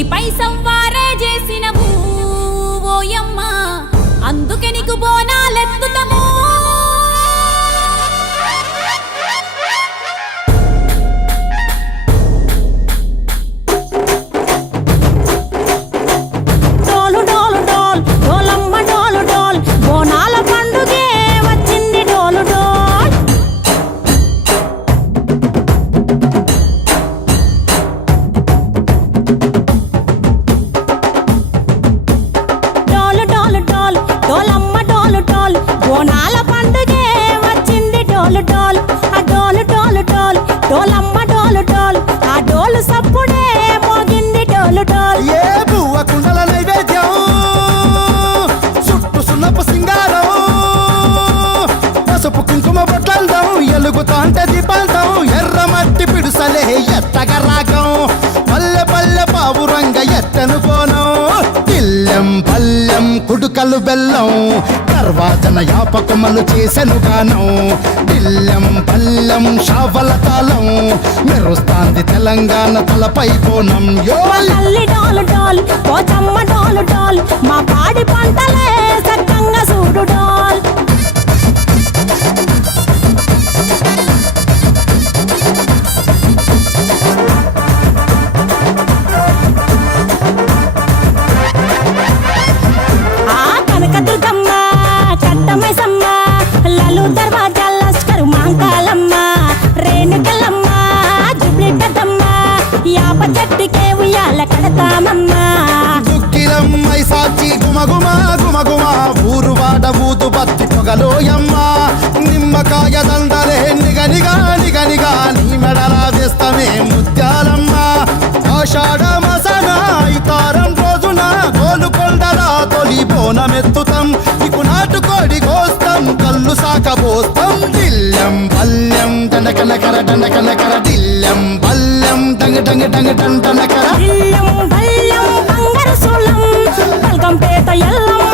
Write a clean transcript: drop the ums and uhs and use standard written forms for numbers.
పులిపై సంవారే చేసినవు ఓయమ్మ అందుకే నీకు బోనాలెత్తుతము ఎలుగుతాంటే దీపాంతం ఎర్రమట్టి పిడుసలే ఎత్తగ రాగం పల్లె పల్లె పావురంగ ఎత్తను పోనం తిల్లెం పల్లెం కుడుకలు బెల్లం తర్వాతన యాపకమలు చేసెను గానం తిల్లెం పల్లెం షావల తాళం మెరుస్తాంది తెలంగాణ తలపై కోణం మా పాడి పంటలే సక్కంగా చూడు డాల్ దుక్కిలమ్మై సాచి గుమగుమ గుమగుమ ఊరు వాడ ఊదు బత్తి పొగలోయమ్మ నిమ్మకాయ దండలే నిగనిగా నిగనిగా నీ మెడల వేస్తమే ముత్యాలమ్మ ఆషాఢ మసన ఇతారం రోజున గోలుకొండల తొలి బోనమెత్తుతాం నీకు నాటుకోడి కోస్తాం కళ్ళు సాకబోస్తాం దిల్లెం పల్లెం దండకనకర దండకనకర దిల్లెం పల్లెం డంగ డంగ డంగ డండనకర బంగారు సోళం పల్కంపేట ఎల్లమ్మ